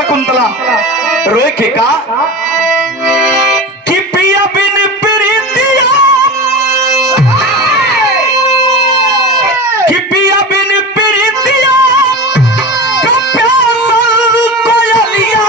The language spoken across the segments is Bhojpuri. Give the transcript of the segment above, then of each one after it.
शकुंतला रोए के का कि पिया बिन प्रीतिया, कि पिया बिन प्रीतिया का प्यासल कोयलिया।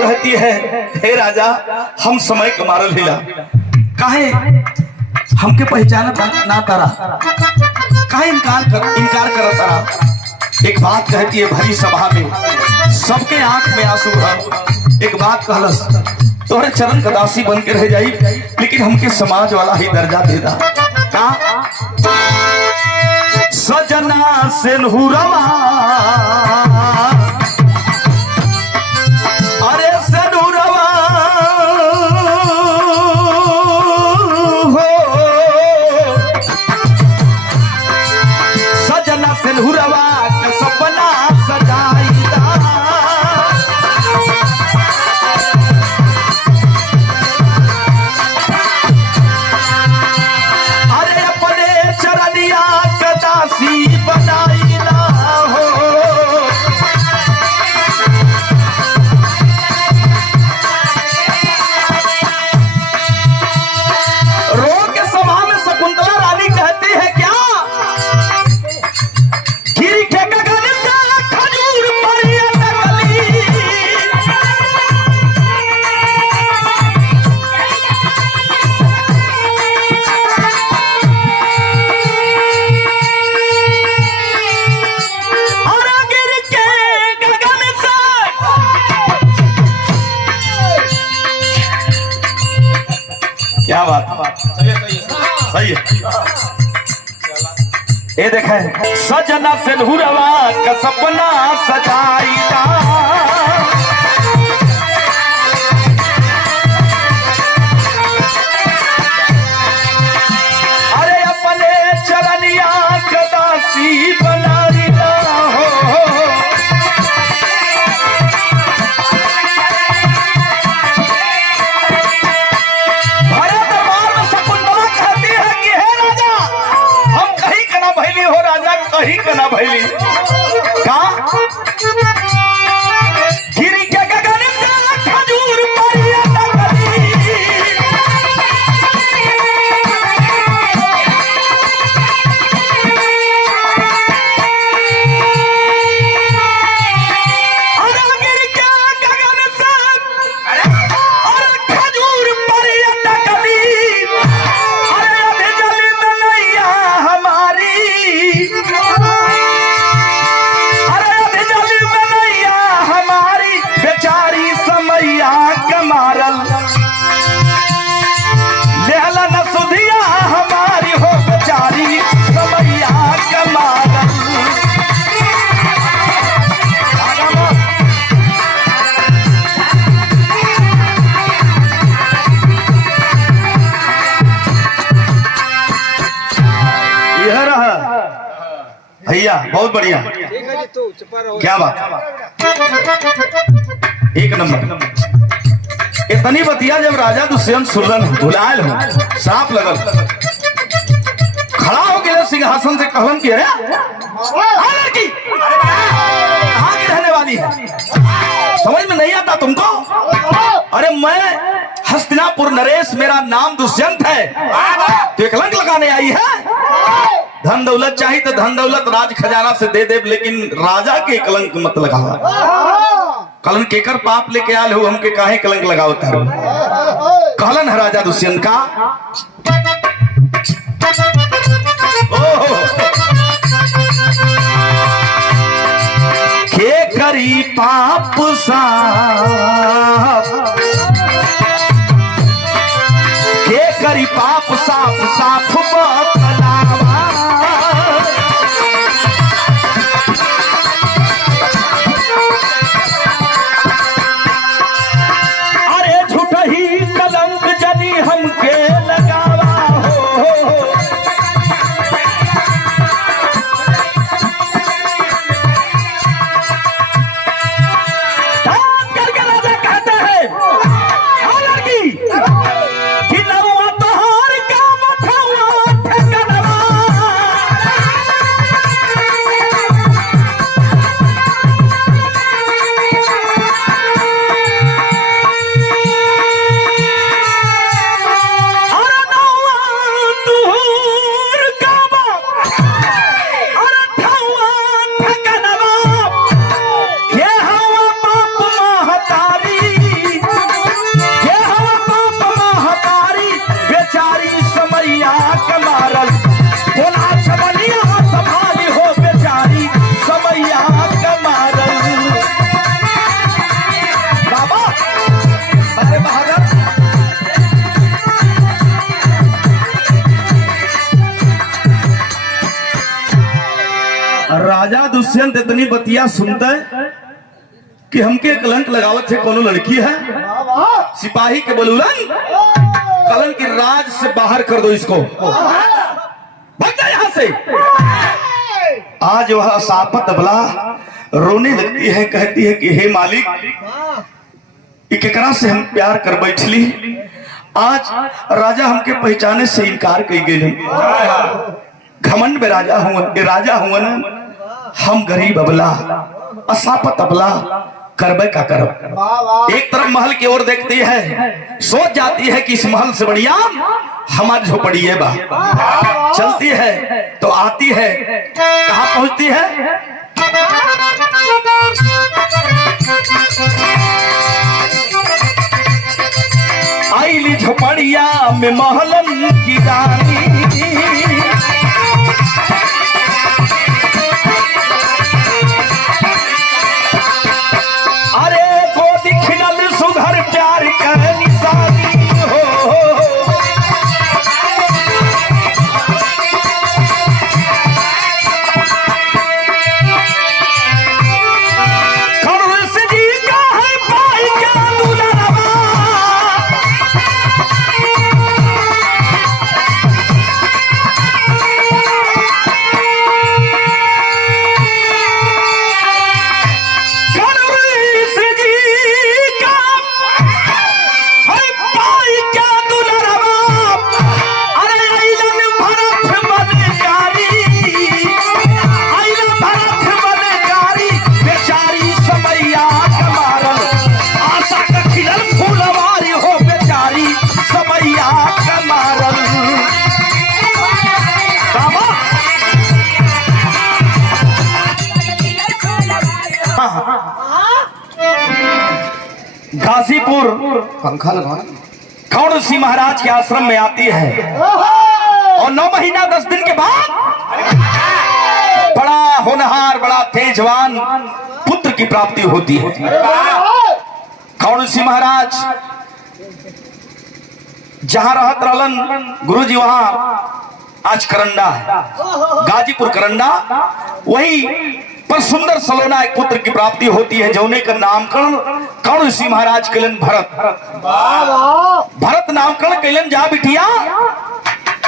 कहती है हे राजा हम समय के मारल हिला काहे हमके पहचान ना तारा, काहे इनकार कर तारा। एक बात कहती है भरी सभा में सबके आंख में आंसू है। एक बात कहलस तोहरे चरण का दासी बन के रह जाई, लेकिन हमके समाज वाला ही दर्जा दे दा। का सजना सिंदूरवा सिंदूरवा का सपना सजाईदा। अरे अपने चरनिया का दासी बनाईला हो। रोग के सभा में शकुंतला रानी कहती है क्या क्या बात सही है। ये देखें सजना सिंदूरवा का सपना सजाईदा। अरे अपने चरनिया का दासी बनाईदा हो। कहीं कना भैली का गिरी के गगन से खजूर परिया लगली। अरे गिरी के गगन से अरे खजूर परिया लगली। अरे अभी जली में नैया हमारी, अरे अभी जली में नैया हमारी बेचारी समैया कमारल। लेहला न सुधिया हमारी हो बेचारी समैया कमारल। यह रहा भैया बहुत बढ़िया। क्या बात एक नंबर। इतनी बतिया जब राजा दुष्यंत सुरन भुलायल हो सांप लगल खड़ा हो गया सिंहासन से कहलन की है लड़की कहाँ की रहने वाली है, समझ में नहीं आता तुमको? अरे मैं हस्तिनापुर नरेश, मेरा नाम दुष्यंत है। तो कलंक लगाने आई है। धन दौलत चाहिए तो धन दौलत राज खजाना से दे दे, लेकिन राजा के कलंक मत लगा। कहलन केकर पाप लेके आल हो, हमके काहे कलंक लगाओ तारो। कहलन है राजा दुष्यंत का के करी पाप साफ, के करी पाप साफ साफ बतलावा। अरे झूठ ही कलंक जनी हमके लगावा हो। करके राजा कहते हैं लड़की कि नवा तोहार का मठवा ठेकनवा। अरे नवा तोहार का अरे ठवा ठेकनवा। के हवा बाप महतारी, के हवा बाप महतारी बेचारी समैया कमारल। बोला छबनिया संभाली हो बेचारी समैया कमारल। बाबा अरे बहादुर राजा दुष्यंत इतनी बतिया सुनते कि हमके कलंक लगावत है कोनो लड़की है। सिपाही के बोलूलन कलंक की राज से बाहर कर दो इसको, भाग जा यहाँ से। आज वह सापत बला रोने लगती है, कहती है कि हे मालिक केकरा से हम प्यार कर बैठली। आज राजा हमके पहचाने से इनकार कर गए। घमंड में राजा हुआ न, हम गरीब अबला असापत अबला करबे का करब। एक तरफ महल की ओर देखती है, सोच जाती है कि इस महल से बढ़िया हमारी झोपड़ी है बा। चलती है तो आती है, कहाँ पहुंचती है? आईली झोपड़िया में महलन की रानी। अरे गोदी खिलल सुघर प्यार का निशानी हो। कंस जी का है भाई का दुलारा। गाजीपुर पंखा लगवाना कौन सी महाराज के आश्रम में आती है और 9 महीना 10 दिन के बाद बड़ा होनहार बड़ा तेजवान पुत्र की प्राप्ति होती है। कौन सी महाराज जहां रहत रहलन गुरुजी वहां आज करंडा है, गाजीपुर करंडा, वही पर सुंदर सलोना एक पुत्र की प्राप्ति होती है जौने का नामकरण कौन ऋषि महाराज कैलन भरत। भरत नामकरण कैलन जा बिटिया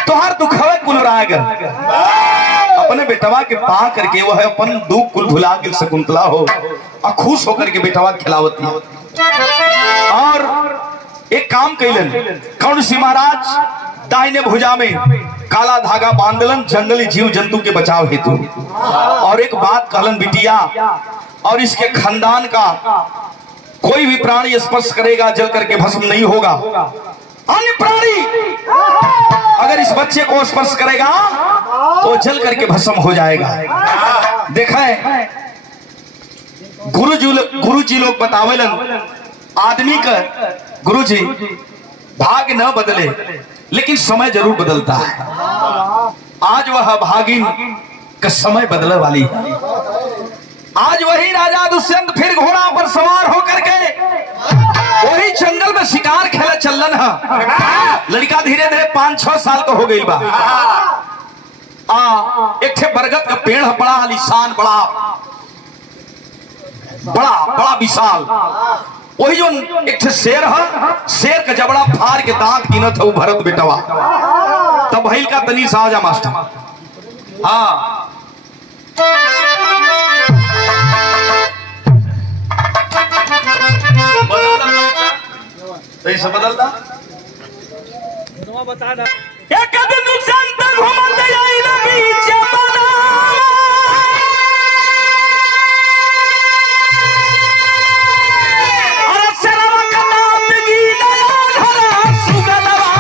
तोहार दुख हवे कुल राग अपने बेटवा के पा करके वह अपन दुख कुल भुला के शकुंतला हो और खुश होकर के बेटवा खिलावती है। और एक काम कैलन कौन ऋषि महाराज दाहिने भुजा में काला धागा बांधलन जंगली जीव जंतु के बचाव हेतु। और एक बात कहलन बिटिया, और इसके खानदान का कोई भी प्राणी स्पर्श करेगा जल करके भस्म नहीं होगा। अन्य प्राणी अगर इस बच्चे को स्पर्श करेगा तो जल करके भस्म हो जाएगा। देखें गुरु जी लोग बतावेलन आदमी का गुरु जी भाग्य न बदले लेकिन समय जरूर बदलता है। आज वह भागिन का समय बदलने वाली है। आज वही राजा दुष्यंत फिर घोड़ा पर सवार होकर के वही जंगल में शिकार खेले चलन है। लड़का धीरे धीरे 5-6 साल का हो गई बा। एक ठे बरगद का पेड़ है, बड़ा आलीशान, बड़ा विशाल। वही जो एक ठे शेर है, शेर का जबड़ा फाड़ के दांत गिनत है भरत बेटवा। तब भइल का तनी साजा मास्टर। हाँ ऐसा बदलता बता दा। एक दिन दुष्यंत घूमत आइल बीच बना, अरे सरवा का नाम गीला धरा सुगलवा।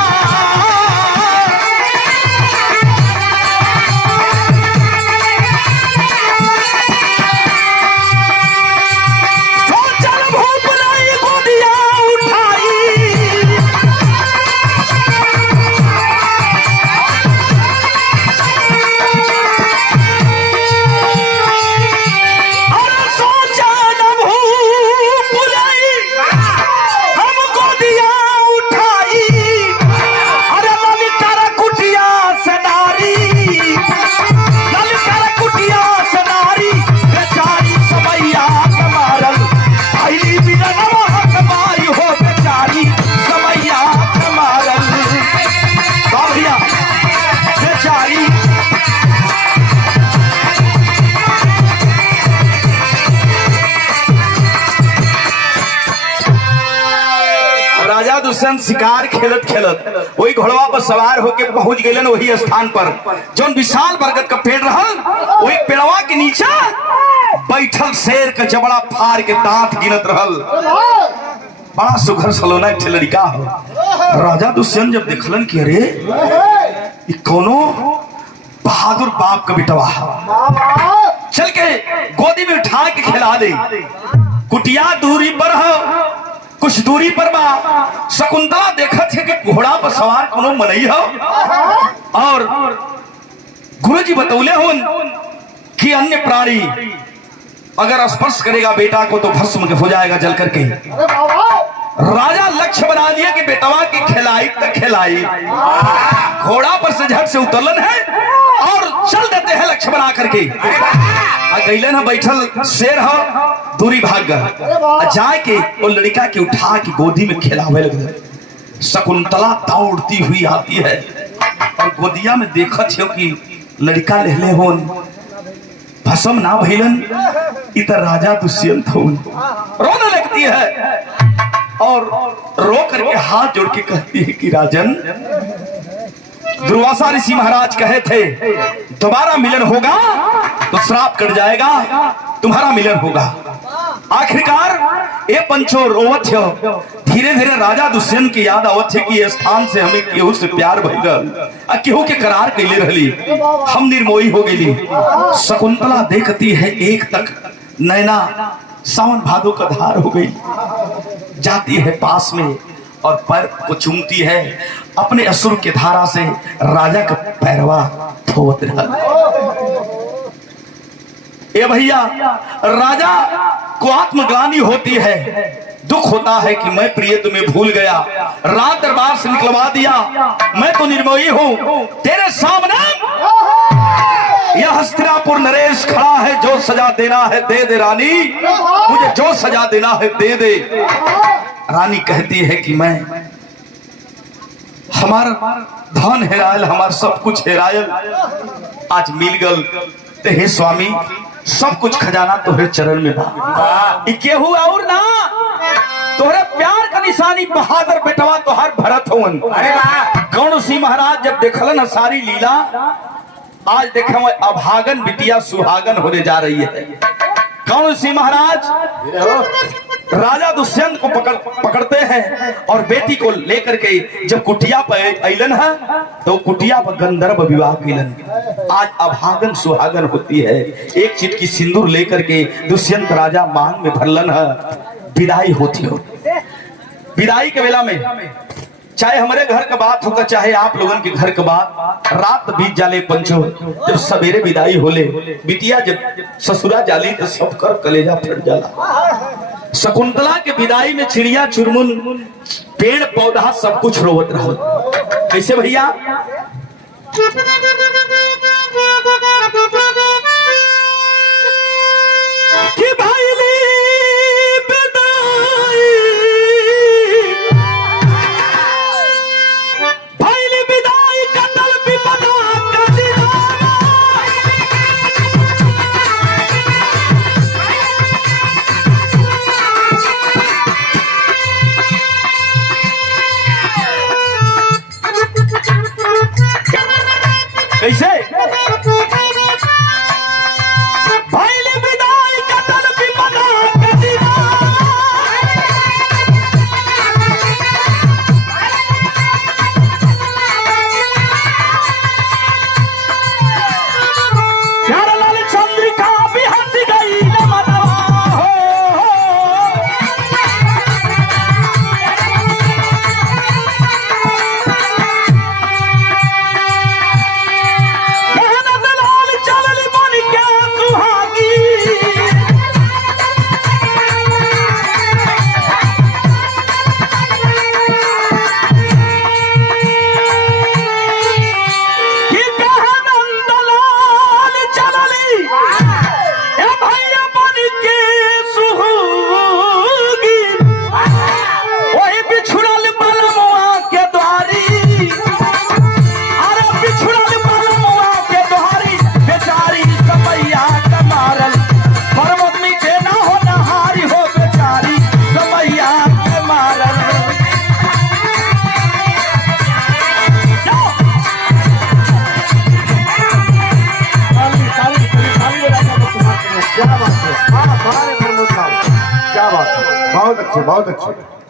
सोचल भूप नहीं गोदिया उठाई, दुष्यंत शिकार खेलत खेलत वही घोड़वा पर सवार होके पहुंच गए वही स्थान पर जौन विशाल बरगद का पेड़ रहल। वही पेड़वा के नीचे बैठल शेर का जबड़ा फाड़ के दांत गिनत रहल। बड़ा सुघर सलोना एक लड़का हो। राजा दुष्यंत जब देखलन कि अरे ये कोनो बहादुर बाप का बेटवा है, चल के गोदी में उठा के खिला दे। कुटिया दूरी पर हो, कुछ दूरी पर बा शकुंतला देखत है कि घोड़ा पर सवार कोनो मनई हो। और गुरुजी बतौले हो कि अन्य प्राणी अगर स्पर्श करेगा बेटा को तो भस्म हो जाएगा जल करके। राजा लक्ष्य बना लिया कि बेटवा की खिलाई तक खिलाई। घोड़ा पर से झट से उतरलन है और चल देते हैं लक्ष्य बना करके। गईलन है बैठल शेर है, दूरी भाग गए जाके वो लड़का के उठा के गोदी में खिलावे लगे। शकुंतला दौड़ती हुई आती है और गोदिया में देखत हो कि लड़का लेले होन, भस्म ना भइलन, इधर राजा दुष्यंत होन। रोने लगती है और रो करके हाथ जोड़ के कहती है कि राजन, दुर्वासा ऋषि महाराज कहे थे दोबारा मिलन होगा तो श्राप कट जाएगा, तुम्हारा मिलन होगा। आखिरकार ये पंचो रोवत हो। धीरे धीरे राजा दुष्यंत की याद आवत है कि ये स्थान से हमें केहू से प्यार भइल, केहू के करार कैले रहली, हम निर्मोही हो गई। शकुंतला देखती है एक तक नैना सावन भादो का धार हो गई। जाती है पास में और पैर को चूमती है, अपने असुर के धारा से राजा का पैरवा धोवत रहा। ये भैया राजा को आत्मग्लानि होती है, दुख होता है कि मैं प्रिय तुम्हें भूल गया, रात दरबार से निकलवा दिया, मैं तो निर्मोही हूं तेरे सामने। यह हस्तिनापुर नरेश खड़ा है, जो सजा देना है दे दे रानी, मुझे जो सजा देना है दे दे। रानी कहती है कि मैं हमारा धन हेरायल, हमारा सब कुछ हेरायल, आज मिल गल ते हे स्वामी, सब कुछ खजाना तोहरे चरण में बा। केहू और ना, तोहरे प्यार का निशानी बहादुर बेटवा तोहर भरत होवन। कौन सी महाराज जब देखलन सारी लीला, आज देखे अभागन बिटिया सुहागन होने जा रही है। कौन सी महाराज राजा दुष्यंत को पकड़ते हैं और बेटी को लेकर के जब कुटिया पर अलन है तो कुटिया पर गंधर्व विवाह किलन। आज अभागन सुहागन होती है, एक चिटकी सिंदूर लेकर के दुष्यंत राजा मांग में भरलन है, विदाई होती हो। विदाई के वेला में चाहे हमारे घर का बात होगा चाहे आप लोगों के घर का बात, रात बीत जाले पंचो, जब सवेरे विदाई होले बिटिया जब ससुरा जाली तो सब कर कलेजा फट जाला। शकुंतला के विदाई में चिड़िया चुरमुन पेड़ पौधा सब कुछ रोवत रहा। कैसे भैया? कि भाईली विदाई, भाईली विदाई कतल विपदा कदिना। कैसे? भाईली विदाई कतल विपदा कदिना। प्यारलाल चंद्रिका भी हंस गई न मनवा हो। क्या बात है, बहुत अच्छे बहुत अच्छे।